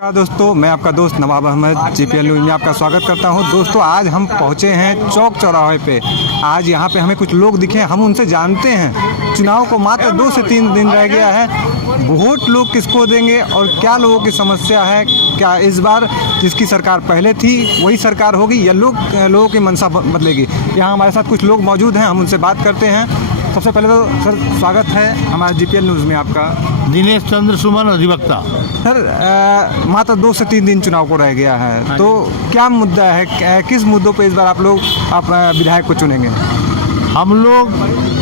नमस्कार दोस्तों, मैं आपका दोस्त नवाब अहमद जीपीएल न्यूज़ में आपका स्वागत करता हूं। दोस्तों, आज हम पहुंचे हैं चौक चौराहे पे। आज यहां पे हमें कुछ लोग दिखे, हम उनसे जानते हैं चुनाव को मात्र 2 से 3 दिन रह गया है। वोट लोग किसको देंगे और क्या लोगों की समस्या है, क्या इस बार जिसकी सरकार पहले थी वही सरकार होगी या लोगों की मंशा बदलेगी। यहाँ हमारे साथ कुछ लोग मौजूद हैं, हम उनसे बात करते हैं। सबसे पहले तो सर स्वागत है हमारे जीपीएल न्यूज़ में आपका। दिनेश चंद्र सुमन अधिवक्ता। सर मात्र 2 से 3 दिन चुनाव को रह गया है, तो क्या मुद्दा है, किस मुद्दों पे इस बार आप लोग विधायक को चुनेंगे? हम लोग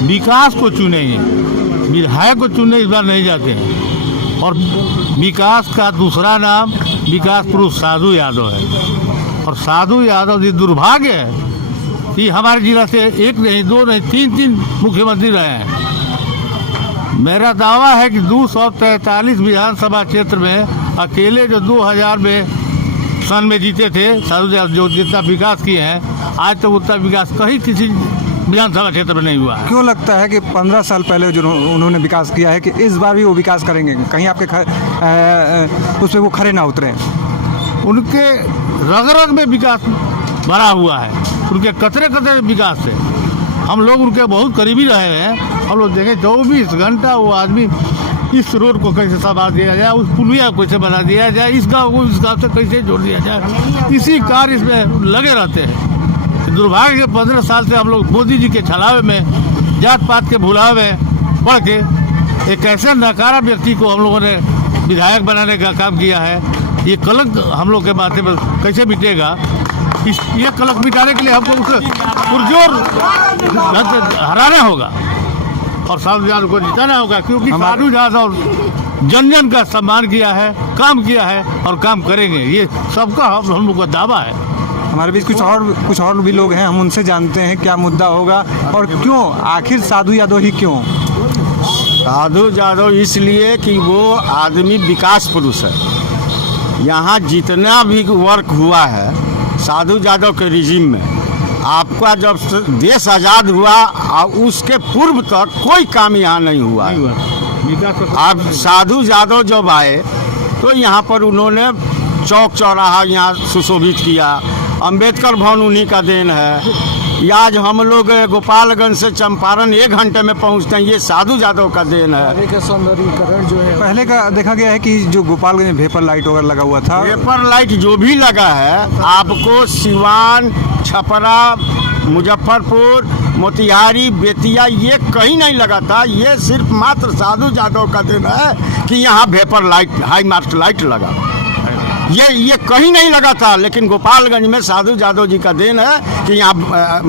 विकास को चुनेंगे, विधायक को चुनने इस बार नहीं जाते हैं। और विकास का दूसरा नाम विकास पुरुष साधु यादव है। और साधु यादव जी दुर्भाग्य है कि हमारे जिला से 1 नहीं 2 नहीं 3 मुख्यमंत्री रहे हैं। मेरा दावा है कि 243 विधानसभा क्षेत्र में अकेले जो 2000 में सन में जीते थे साधु यादव, जो जितना विकास किए हैं आज तक उतना विकास कहीं किसी विधानसभा क्षेत्र में नहीं हुआ है। क्यों लगता है कि 15 साल पहले जो उन्होंने विकास किया है कि इस बार भी वो विकास करेंगे? कहीं आपके उस पर वो खरे ना उतरे? उनके रग रग में विकास भरा हुआ है, उनके कतरे कतरे विकास से हम लोग उनके बहुत करीबी रहे हैं। हम लोग देखें 24 घंटा वो आदमी इस रोड को कैसे संभाल दिया जाए, उस पुलिया को कैसे बना दिया जाए, इस गाँव को इस गाँव से कैसे जोड़ दिया जाए, इसी कार्य इसमें लगे रहते हैं। दुर्भाग्य के 15 साल से हम लोग मोदी जी के छलावे में, जात पात के भुलावे में पढ़ के एक ऐसे नकारा व्यक्ति को हम लोगों ने विधायक बनाने का काम किया है। ये कलंक हम लोग के माथे पर कैसे मिटेगा, ये कलंक मिटाने के लिए हमको उसे पुरजोर हराना होगा और साधु यादव को जिताना होगा, क्योंकि साधु यादव जन जन का सम्मान किया है, काम किया है और काम करेंगे। ये सबका हम लोग का दावा है। हमारे बीच कुछ और भी लोग हैं, हम उनसे जानते हैं क्या मुद्दा होगा और क्यों, आखिर साधु यादव ही क्यों? साधु यादव इसलिए कि वो आदमी विकास पुरुष है। यहाँ जितना भी वर्क हुआ है साधु यादव के रिजीम में, आपका जब देश आज़ाद हुआ उसके पूर्व तक कोई काम यहाँ नहीं हुआ। अब साधु यादव जब आए तो यहाँ पर उन्होंने चौक चौराहा यहाँ सुशोभित किया। अंबेडकर भवन उन्हीं का देन है। आज हम लोग गोपालगंज से चंपारण 1 घंटे में पहुँचते हैं, ये साधु यादव का देन है। सौंदर्यीकरण जो है पहले का देखा गया है कि जो गोपालगंज में वेपर लाइट वगैरह लगा हुआ था, वेपर लाइट जो भी लगा है आपको सिवान, छपरा, मुजफ्फरपुर, मोतिहारी, बेतिया ये कहीं नहीं लगा था। ये सिर्फ मात्र साधु यादव का दिन है कि यहाँ vapour light, high mast light लगा। ये कहीं नहीं लगा था, लेकिन गोपालगंज में साधु यादव जी का देन है कि यहाँ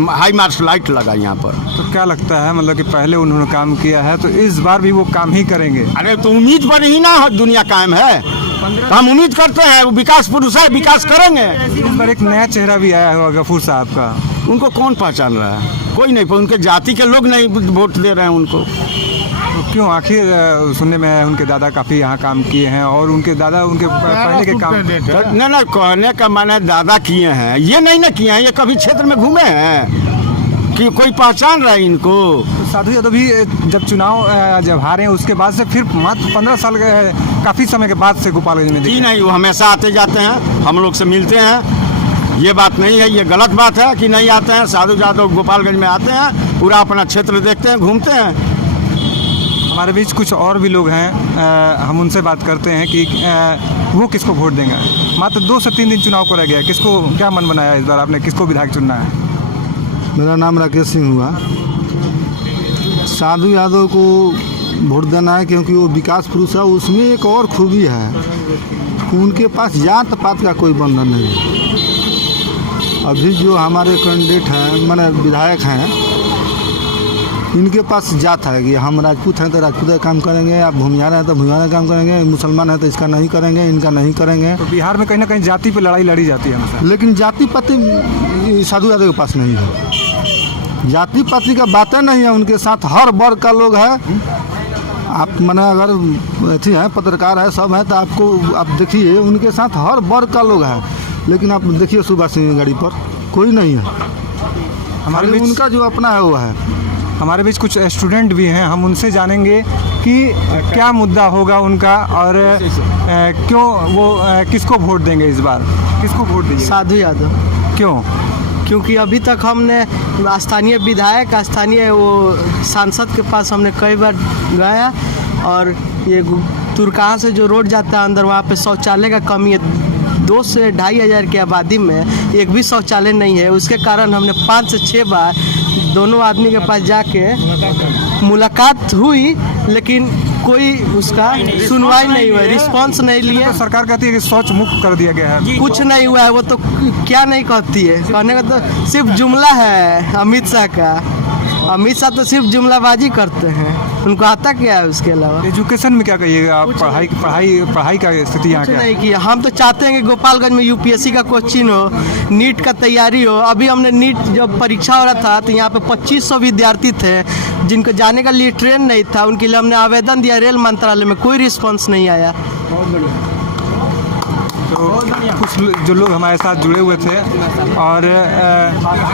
हाई मास्ट लाइट लगा यहाँ पर। तो क्या लगता है, मतलब कि पहले उन्होंने काम किया है तो इस बार भी वो काम ही करेंगे? अरे तो उम्मीद पर ही ना दुनिया कायम है, तो हम उम्मीद करते हैं वो विकास पुरुष है, विकास करेंगे। इस बार एक नया चेहरा भी आया हुआ गफूर साहब का, उनको कौन पहचान रहा है? कोई नहीं, उनके जाति के लोग नहीं वोट दे रहे हैं उनको। तो क्यों? आखिर सुनने में आया उनके दादा काफ़ी यहाँ काम किए हैं और उनके दादा उनके पहले के काम नहीं कहने का माने दादा किए हैं, ये नहीं ना किए हैं, ये कभी क्षेत्र में घूमे हैं कि कोई पहचान रहा है इनको? तो साधु यादव भी जब चुनाव जब हारे हैं उसके बाद से फिर मात्र 15 साल काफ़ी समय के बाद से गोपालगंज में जी नहीं, वो हमेशा आते जाते हैं, हम लोग से मिलते हैं। ये बात नहीं है, ये गलत बात है कि नहीं आते हैं। साधु यादव गोपालगंज में आते हैं, पूरा अपना क्षेत्र देखते हैं, घूमते हैं। हमारे बीच कुछ और भी लोग हैं, हम उनसे बात करते हैं कि वो किसको वोट देंगे। मात्र 2 से 3 दिन चुनाव को रह गया, किसको क्या मन बनाया इस बार आपने, किसको विधायक चुनना है? मेरा नाम राकेश सिंह हुआ। साधु यादव को वोट देना है क्योंकि वो विकास पुरुष है। उसमें एक और खूबी है, उनके पास जात पात का कोई बंधन नहीं है। अभी जो हमारे कैंडिडेट हैं, माने विधायक हैं, इनके पास जात है कि हम राजपूत हैं तो राजपूत का काम करेंगे, आप भूमिहार हैं तो भूमिहार का काम करेंगे, मुसलमान हैं तो इसका नहीं करेंगे, इनका नहीं करेंगे। तो बिहार में कहीं ना कहीं जाति पे लड़ाई लड़ी जाती है हमेशा, लेकिन जाति पाति साधु यादव के पास नहीं है। जाति पाति का बातें नहीं है उनके साथ, हर वर्ग का लोग है। आप माने अगर अथी है, पत्रकार है, सब है, तो आपको आप देखिए उनके साथ हर वर्ग का लोग है। लेकिन आप देखिए सुभाष सिंह गाड़ी पर कोई नहीं है, हमारे उनका जो अपना है वो है। हमारे बीच कुछ स्टूडेंट भी हैं, हम उनसे जानेंगे कि क्या मुद्दा होगा उनका और क्यों वो किसको वोट देंगे इस बार, किसको वोट देंगे। साधु यादव। क्यों? क्योंकि अभी तक हमने स्थानीय विधायक, स्थानीय वो सांसद के पास हमने कई बार गया और ये तुरकाहा से जो रोड जाता है अंदर, वहाँ पे शौचालय का कमी है। 2 से 2.5 हज़ार की आबादी में एक भी शौचालय नहीं है। उसके कारण हमने 5 से 6 बार दोनों आदमी के पास जाके मुलाकात हुई, लेकिन कोई उसका सुनवाई नहीं हुआ, रिस्पांस नहीं लिए। तो सरकार कहती है कि शौच मुक्त कर दिया गया है, कुछ नहीं हुआ है। वो तो क्या नहीं कहती है, कहने का तो सिर्फ जुमला है अमित शाह का। अमित शाह तो सिर्फ जुमलाबाजी करते हैं, उनको आता क्या है उसके अलावा। एजुकेशन में क्या कहिएगा आप? पढ़ाई का स्थिति यहाँ कुछ क्या है? नहीं किया। हम तो चाहते हैं कि गोपालगंज में यूपीएससी का कोचिंग हो, नीट का तैयारी हो। अभी हमने नीट जब परीक्षा हो रहा था तो यहाँ पे 2500 विद्यार्थी थे जिनको जाने का लिए ट्रेन नहीं था, उनके लिए हमने आवेदन दिया रेल मंत्रालय में, कोई रिस्पॉन्स नहीं आया। तो कुछ जो लोग हमारे साथ जुड़े हुए थे और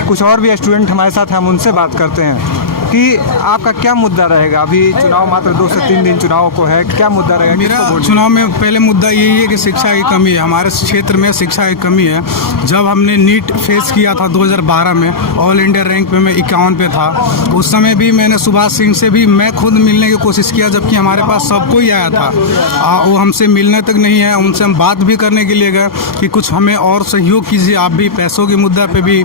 कुछ और भी स्टूडेंट हमारे साथ हैं, हम उनसे बात करते हैं कि आपका क्या मुद्दा रहेगा। अभी चुनाव मात्र 2 से 3 दिन चुनाव को है, क्या मुद्दा रहेगा? मेरा किसको वोट चुनाव में पहले मुद्दा यही है कि शिक्षा की कमी है, हमारे क्षेत्र में शिक्षा की कमी है। जब हमने नीट फेस किया था 2012 में, ऑल इंडिया रैंक पे मैं 51 पे था। उस समय भी मैंने सुभाष सिंह से भी मैं खुद मिलने की कोशिश किया, जबकि हमारे पास सब कोई आया था। वो हमसे मिलने तक नहीं है। उनसे हम बात भी करने के लिए गए कि कुछ हमें और सहयोग कीजिए, आप भी पैसों के मुद्दा पे भी।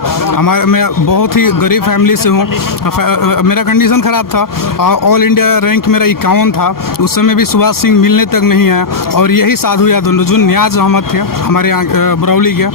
मैं बहुत ही गरीब फैमिली से हूँ, मेरा कंडीशन ख़राब था। ऑल इंडिया रैंक मेरा 51 था। उस समय भी सुभाष सिंह मिलने तक नहीं है। और यही साधु यादव जो नियाज अहमद थे हमारे यहाँ बरौली के,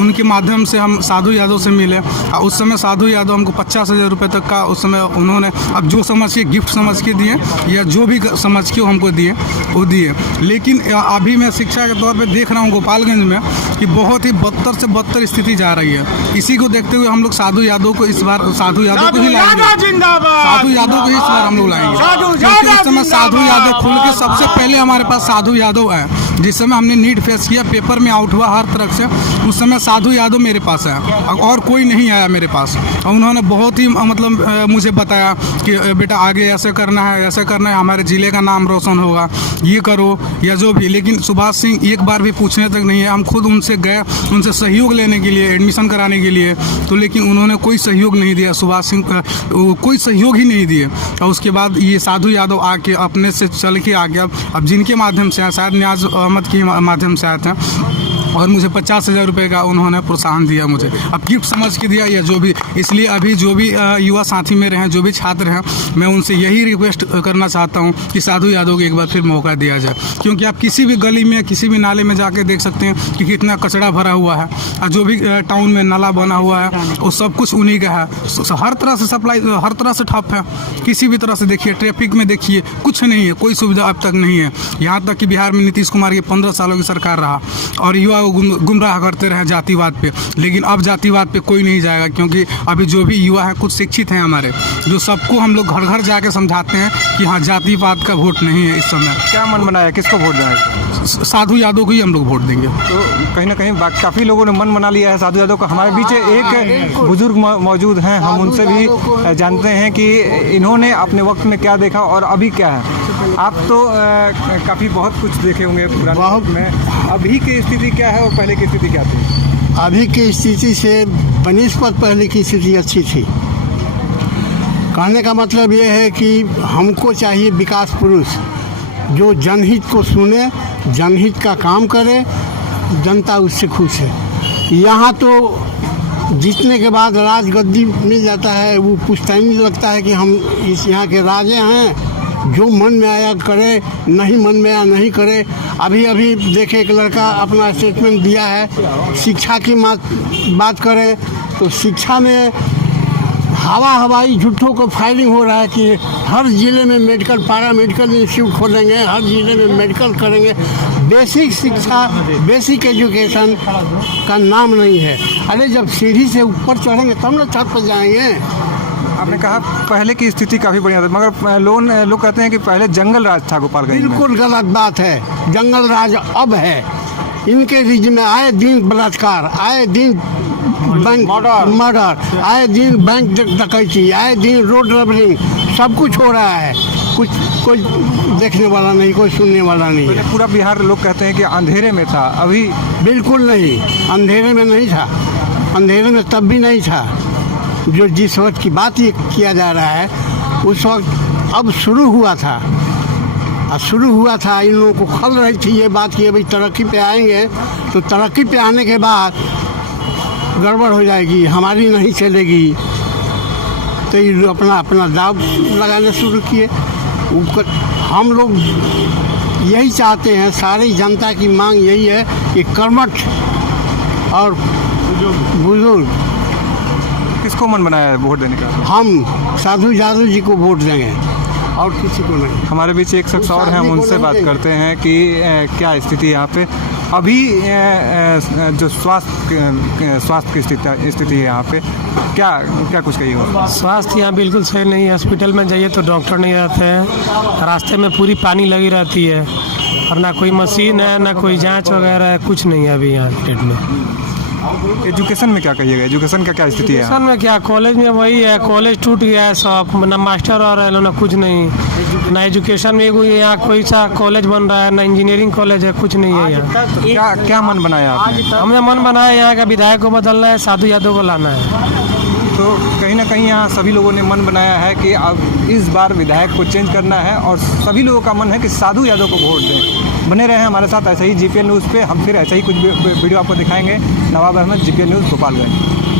उनके माध्यम से हम साधु यादव से मिले। उस समय साधु यादव हमको 50,000 रुपये तक का उस समय उन्होंने, अब जो समझ के गिफ्ट समझ के दिए या जो भी समझ के हमको दिए वो दिए। लेकिन अभी मैं शिक्षा के तौर पे देख रहा हूँ गोपालगंज में कि बहुत ही बदतर से बदतर स्थिति जा रही है। इसी को देखते हुए हम लोग साधु यादव को इस बार साधु यादव को ही लाएंगे, साधु यादव को ही इस बार हम लोग लाएंगे। क्योंकि इस समय साधु यादव खुल के सबसे पहले हमारे पास साधु यादव है। जिस समय हमने नीट फेस किया, पेपर में आउट हुआ हर तरफ से, उस समय साधु यादव मेरे पास है और कोई नहीं आया मेरे पास। और उन्होंने बहुत ही मतलब मुझे बताया कि बेटा आगे ऐसे करना है, ऐसे करना है, हमारे ज़िले का नाम रोशन होगा, ये करो या जो भी। लेकिन सुभाष सिंह एक बार भी पूछने तक नहीं है। हम खुद उनसे गए, उनसे सहयोग लेने के लिए, एडमिशन कराने के लिए, तो लेकिन उन्होंने कोई सहयोग नहीं दिया। सुभाष सिंह कोई सहयोग ही नहीं दिए। और उसके बाद ये साधु यादव आके अपने से चल के आ गया। अब जिनके माध्यम से, शायद नियाज अहमद के माध्यम से आए थे, और मुझे 50,000 रुपये का उन्होंने प्रोत्साहन दिया मुझे, अब गिफ्ट समझ के दिया या जो भी। इसलिए अभी जो भी युवा साथी मेरे हैं, जो भी छात्र हैं, मैं उनसे यही रिक्वेस्ट करना चाहता हूं कि साधु यादव को एक बार फिर मौका दिया जाए। क्योंकि आप किसी भी गली में, किसी भी नाले में जाके देख सकते हैं कि कितना कचरा भरा हुआ है। और जो भी टाउन में नाला बना हुआ है वो सब कुछ उन्हीं का है। हर तरह से सप्लाई, हर तरह से ठप है। किसी भी तरह से देखिए, ट्रैफिक में देखिए, कुछ नहीं है, कोई सुविधा अब तक नहीं है। यहाँ तक कि बिहार में नीतीश कुमार की 15 सालों की सरकार रहा और युवा गुमराह करते रहे जातिवाद पे। लेकिन अब जातिवाद पे कोई नहीं जाएगा, क्योंकि अभी जो भी युवा हैं कुछ शिक्षित हैं हमारे, जो सबको हम लोग घर घर जाके समझाते हैं कि हाँ, जातिवाद का वोट नहीं है इस समय। क्या मन बनाया, किसको वोट देना है? साधु यादव को ही हम लोग वोट देंगे। तो कहीं ना कहीं काफ़ी लोगों ने मन बना लिया है साधु यादव का। हमारे बीच एक बुजुर्ग मौजूद हैं, हम उनसे भी जानते हैं कि इन्होंने अपने वक्त में क्या देखा और अभी क्या है। आप तो काफ़ी बहुत कुछ देखे होंगे पुराने वक्त में, अभी की स्थिति क्या है और पहले की स्थिति क्या थी? अभी की स्थिति से बनिस्पत पहले की स्थिति अच्छी थी। कहने का मतलब ये है कि हमको चाहिए विकास पुरुष जो जनहित को सुने, जनहित का काम करे, जनता उससे खुश है। यहाँ तो जीतने के बाद राजगद्दी मिल जाता है, वो पुश्तैनी लगता है कि हम इस यहाँ के राजे हैं, जो मन में आया करे, नहीं मन में आया नहीं करे। अभी अभी देखे एक लड़का अपना स्टेटमेंट दिया है, शिक्षा की बात करें तो शिक्षा में हवाई झूठों को फायरिंग हो रहा है कि हर ज़िले में मेडिकल, पैरा मेडिकल इंस्टीट्यूट खोलेंगे, हर ज़िले में मेडिकल करेंगे। बेसिक शिक्षा, बेसिक एजुकेशन का नाम नहीं है। अरे जब सीढ़ी से ऊपर चढ़ेंगे तब ना छत पर जाएंगे। आपने कहा पहले की स्थिति काफ़ी बढ़िया थी, मगर लोग कहते हैं कि पहले जंगल राज था गोपालगंज में। बिल्कुल गलत बात है, जंगल राज अब है। इनके रिज में आए दिन बलात्कार, आए दिन बैंक मर्डर, आए दिन बैंक डकैती, आए दिन रोड रबरिंग, सब कुछ हो रहा है। कुछ कोई देखने वाला नहीं, कोई सुनने वाला नहीं है। पूरा बिहार लोग कहते हैं कि अंधेरे में था, अभी बिल्कुल नहीं, अंधेरे में नहीं था। अंधेरे में तब भी नहीं था। जो जिस वक्त की बात ये किया जा रहा है उस वक्त अब शुरू हुआ था। शुरू हुआ था, इन लोगों को खल रही थी ये बात कि अभी तरक्की पे आएंगे तो तरक्की पे आने के बाद गड़बड़ हो जाएगी, हमारी नहीं चलेगी। तो ये अपना अपना दाव लगाने शुरू किए। हम लोग यही चाहते हैं, सारी जनता की मांग यही है कि कर्मठ और बुजुर्ग, किसको मन बनाया है वोट देने का? हम साधु यादव जी को वोट देंगे और किसी को नहीं। हमारे बीच एक शख्स और हैं, हम उनसे बात करते हैं कि क्या स्थिति है यहाँ पे अभी, जो स्वास्थ्य की स्थिति है यहाँ पे, क्या क्या कुछ कही हो? स्वास्थ्य यहाँ बिल्कुल सही नहीं है। हॉस्पिटल में जाइए तो डॉक्टर नहीं रहते हैं, रास्ते में पूरी पानी लगी रहती है और ना कोई मशीन है, ना कोई जांच वगैरह है, कुछ नहीं है अभी यहाँ स्टेट में। एजुकेशन में क्या कहिएगा? एजुकेशन का क्या स्थिति है? एजुकेशन में क्या, कॉलेज में वही है, कॉलेज टूट गया है सब, ना मास्टर और है ना कुछ नहीं। ना एजुकेशन में कोई यहाँ कोई सा कॉलेज बन रहा है, ना इंजीनियरिंग कॉलेज है, कुछ नहीं है यहाँ। तो क्या क्या मन बनाया आपने? हमने मन बनाया यहाँ का विधायक को बदलना है, साधु यादव को लाना है। तो कहीं ना कहीं यहाँ सभी लोगों ने मन बनाया है कि अब इस बार विधायक को चेंज करना है और सभी लोगों का मन है कि साधु यादव को वोट दें। बने रहे हमारे साथ ऐसे ही जीपीएल न्यूज़ पे, हम फिर ऐसे ही कुछ वीडियो आपको दिखाएंगे। नवाब अहमद, जीपीएल न्यूज़, गोपालगंज।